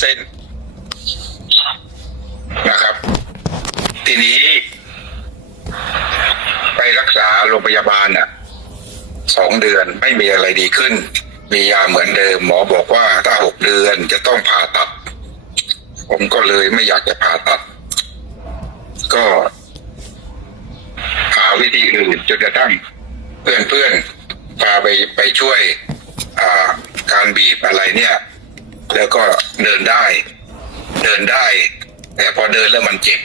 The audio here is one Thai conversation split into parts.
เส้นนะครับ ทีนี้ ไปรักษาโรงพยาบาลน่ะสองเดือนไม่มีอะไรดีขึ้น มียาเหมือนเดิม หมอบอกว่าถ้าหกเดือนจะต้องผ่าตัด ผมก็เลยไม่อยากจะผ่าตัด ก็หาวิธีอื่นจนกระทั่งเพื่อนเพื่อนๆพาไปไปช่วยการบีบอะไรเนี่ย แล้วก็เดินได้ เดินได้ แต่พอเดินแล้วมันเจ็บ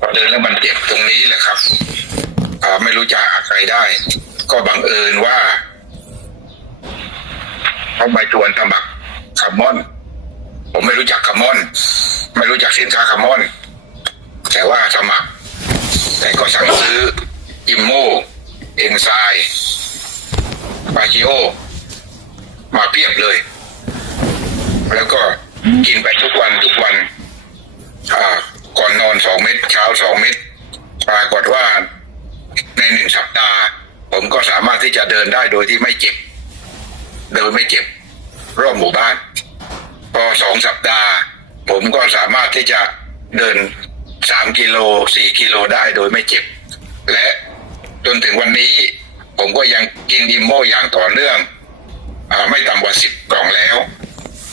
พอเดินแล้วมันเจ็บตรงนี้แหละครับอาไม่รู้จะหาใครได้ ก็บังเอิญว่าเขาไปจวนสมัครคาร์มอน ผมไม่รู้จักคาร์มอน ไม่รู้จักสินค้าคาร์มอน แต่ว่าสมัคร แต่ก็สั่งซื้ออิมโมเอนไซปาชิโอ มาเพียบเลย แล้วก็กินไปทุกวันทุกวันอ่าก่อนนอนสองเม็ดเช้าสองเม็ดปรากฏว่าในหนึ่งสัปดาห์ ผมก็สามารถที่จะเดินได้โดยที่ไม่เจ็บ เดินไม่เจ็บรอบหมู่บ้าน พอสองสัปดาห์ ผมก็สามารถที่จะเดินสามกิโลสี่กิโลได้โดยไม่เจ็บ และจนถึงวันนี้ ผมก็ยังกินดิมโมอย่างต่อเนื่องอาไม่ต่ำกว่าสิบกล่องแล้ว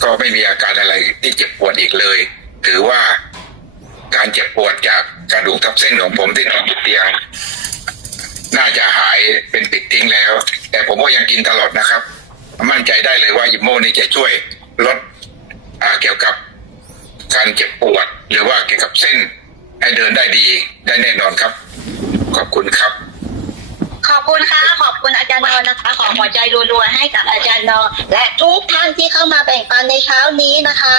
ก็ไม่มีอาการอะไรที่เจ็บปวดอีกเลย ถือว่าการเจ็บปวดจากกระดูกทับเส้นของผมที่นอนติดเตียง น่าจะหายเป็นปิดทิ้งแล้ว แต่ผมก็ยังกินตลอดนะครับ มั่นใจได้เลยว่ายิมโมนี่จะช่วยลดเกี่ยวกับการเจ็บปวด หรือว่าเกี่ยวกับเส้น ให้เดินได้ดีได้แน่นอนครับ ขอบคุณครับ ขอบคุณค่ะขอ คุณอาจารย์นอนนะคะ ขอหัวใจรัวๆให้กับอาจารย์นอและทุกท่านที่เข้ามาแบ่งปันในเช้านี้นะคะ